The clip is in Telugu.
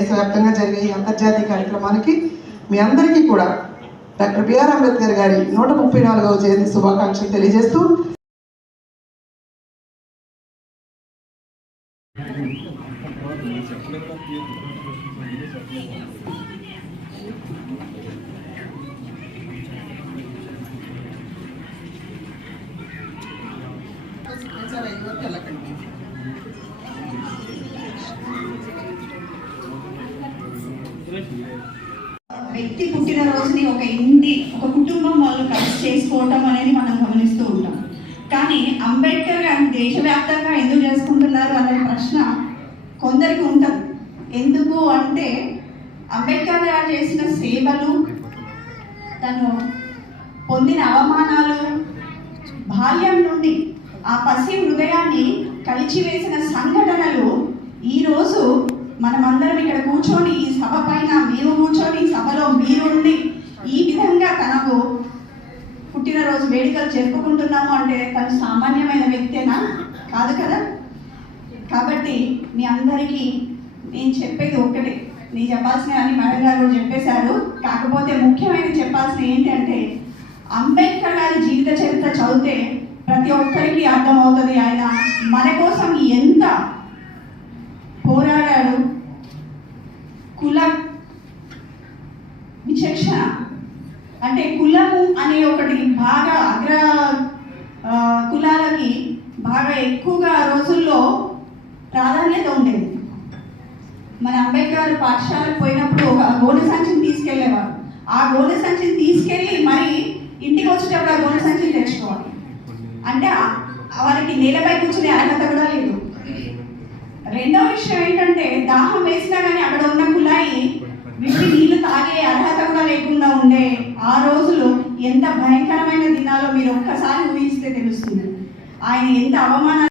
దేశవ్యాప్తంగా జరిగే ఈ అంతర్జాతీయ కార్యక్రమానికి మీ అందరికీ కూడా డాక్టర్ బిఆర్ అంబేద్కర్ గారి నూట ముప్పై నాలుగవ జయంతి శుభాకాంక్షలు తెలియజేస్తూ వ్యక్తి పుట్టిన రోజుని ఒక ఇంటి ఒక కుటుంబం వాళ్ళు కలిసి చేసుకోవటం అనేది మనం గమనిస్తూ ఉంటాం. కానీ అంబేద్కర్ గారు దేశవ్యాప్తంగా ఎందుకు చేసుకుంటున్నారు అనే ప్రశ్న కొందరికి ఉంటుంది. ఎందుకు అంటే అంబేద్కర్ గారు చేసిన సేవలు తను పొందిన అవమానాలు బాల్యం నుండి ఆ పసి హృదయాన్ని కలిచివేసిన సంఘటనలు ఈరోజు మనమందరం ఇక్కడ కూర్చొని ఈ సభ రోజు వేడుకలు జరుపుకుంటున్నాము అంటే తను సామాన్యమైన వ్యక్తేనా? కాదు కదా? కాబట్టి మీ అందరికీ నేను చెప్పేది ఒక్కటే. నేను చెప్పాల్సిన అని మేడం గారు చెప్పేశారు. కాకపోతే ముఖ్యమైన చెప్పాల్సిన ఏంటంటే అంబేద్కర్ గారి జీవిత చరిత్ర చదివితే ప్రతి ఒక్కరికి అర్థమవుతుంది ఆయన. మన కోసం ఎంత పోరాడాడు. కుల అంటే కులము అనే ఒకటి బాగా అగ్ర కులాలకి బాగా ఎక్కువగా ఆ రోజుల్లో ప్రాధాన్యత ఉండేది. మన అంబేద్కర్ పాఠశాలకు పోయినప్పుడు ఒక గోనె సంచిని తీసుకెళ్ళేవారు ఆ గోనె సంచిని తీసుకెళ్ళి మరి ఇంటికి వచ్చేటప్పుడు ఆ గోనె సంచిని తెచ్చుకోవాలి. అంటే వారికి నేలపై కూర్చునే అర్హత కూడా లేదు. రెండో విషయం ఏంటంటే దాహం వేసినా కానీ అక్కడ ఉన్న కులాయి విప్పి నీళ్ళు తాగే అర్హత కూడా లేకుండా ఉండే ఆ రోజులు ఎంత భయంకరమైన దినాలో మీరు ఒక్కసారి ఊహిస్తే తెలుస్తుంది. ఆయన ఎంత అవమానాలు